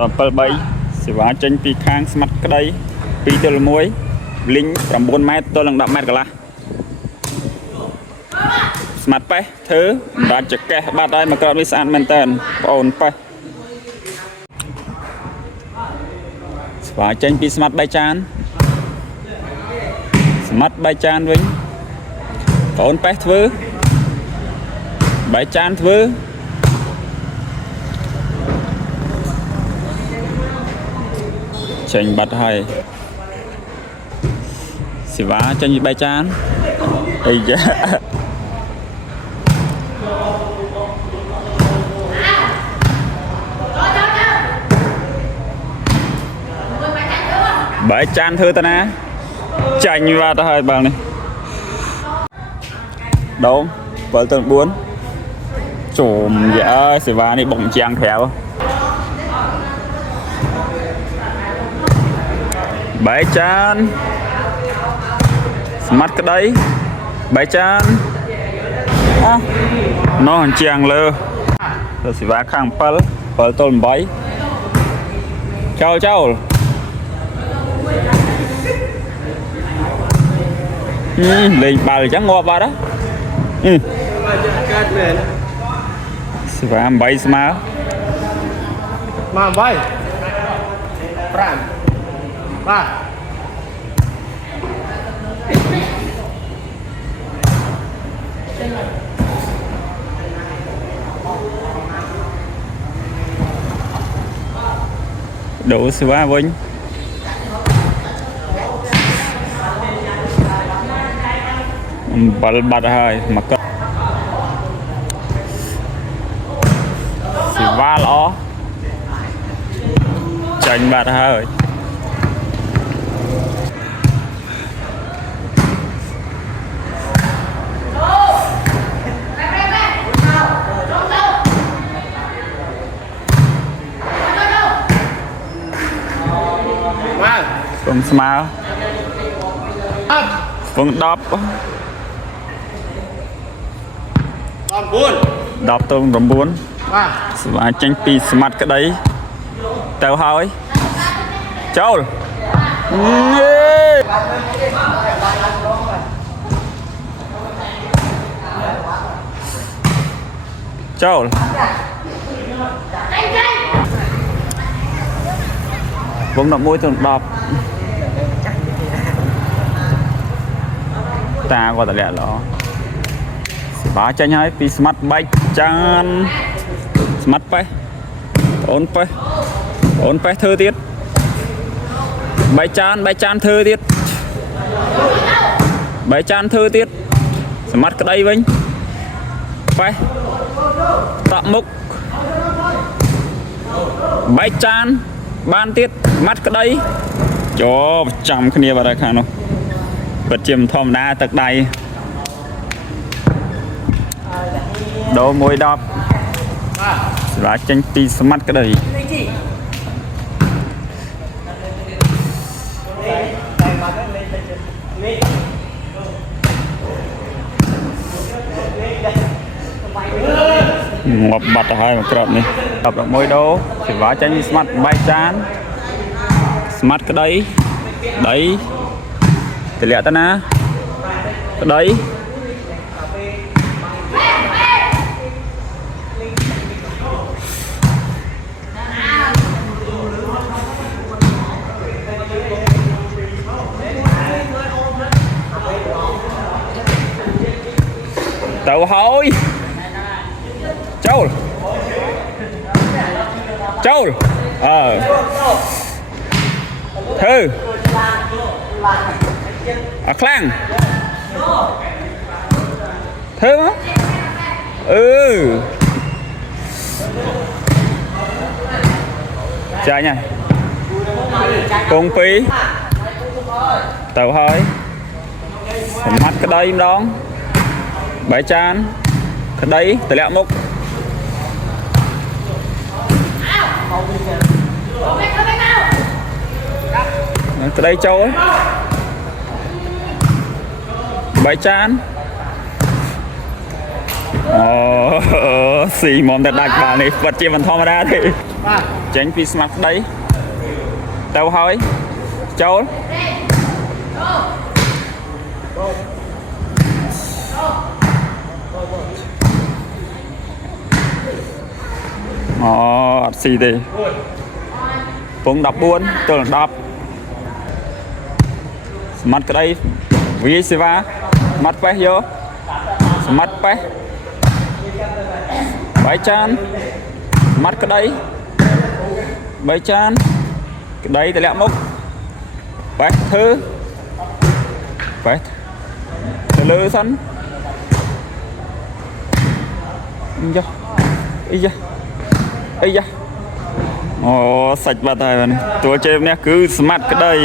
ដល់7 សេវាចេញពីខាងស្មាត់ក្តី2ទល់1លីង9 ម៉ែត្រទល់នឹង10 ម៉ែត្រកន្លះស្មាត់ប៉េះធ្វើមិនដាច់ចកេះបាត់ហើយមកក្រោតវាស្អាតមែនតើបងអូនប៉េះសេវាចេញពីស្មាត់3ចានស្មាត់3ចានវិញបងអូនប៉េះធ្វើ3ចានធ្វើចេញបាត់ហើយសេវាចេញពី3ចានអីយ៉ាបាយចានធ្វើតាណាចាញ់បាត់ហើយបងនេះដង7ទៅ4ជុំយ៉ាអើយសេវានេះបុកជាងប្រាប់បាយចានស្មាត់ក្តីបាយចានអូនោះអញ្ចឹងលើទៅសេវាខាង7ទល់8ចូលលេងបាល់អញ្ចឹងងាប់បាត់ហ៎កើតមែនសេវា8ស្មើមក8 5បាទដូរសេវាវិញបាល់បាត់ហើយមកកសេវាល្អចាញ់បាត់ហើយស្ពងស្មើស្ពង10 10ទៅ9បាទស្វាចេញពីស្មាត់ក្តីទៅហើយចូលចូលវង11ទៅ10តាគាត់តម្លាក់ល្អសេវាចេញហើយពីស្មាត់បែកចានស្មាត់ប៉េះអូនប៉េះធ្វើទៀតបែកចានធ្វើទៀតបែកចានធ្វើទៀតស្មាត់ក្តីវិញប៉េះតក់មុខបែកចានបានទៀតម៉ាត់ក្តីចូលប្រចាំគ្នាបាត់ហើយខាងនោះពិតជាមិនធម្មតាទឹកដៃដូរ1 10ស្លាចេញពីស្មាត់ក្តីងាប់បាត់ទៅហើយមកក្របនេះ11ដូរសេវាចេញពីស្មាត់បែកចានស្មាត់ក្តីដីតម្លាក់ទៅណាក្តីទៅហើយចូលធ្វើអាខ្លាំងធ្វើមកចាញ់ហើយកង2ទៅហើយសម្មាត់ក្តីម្ដងបាយចានក្តីតម្លាក់មុខក្តីចូលបាយចាន Ồ, xì mồm thật đặc bà này vật chia mình thong ra thì បាទ tránh phi smart đấy tao hỏi châu ồ xì thì cũng đập buôn tưởng đập smart cái đây vì gì va mắt phải vô mắt phải bảy chan mắt cái đây bảy chan cái đây thì lẹ mốc bảy thứ bảy từ lư sân ý da ý da ồ sạch bà thầy tua chơi nè cứ smart cái đây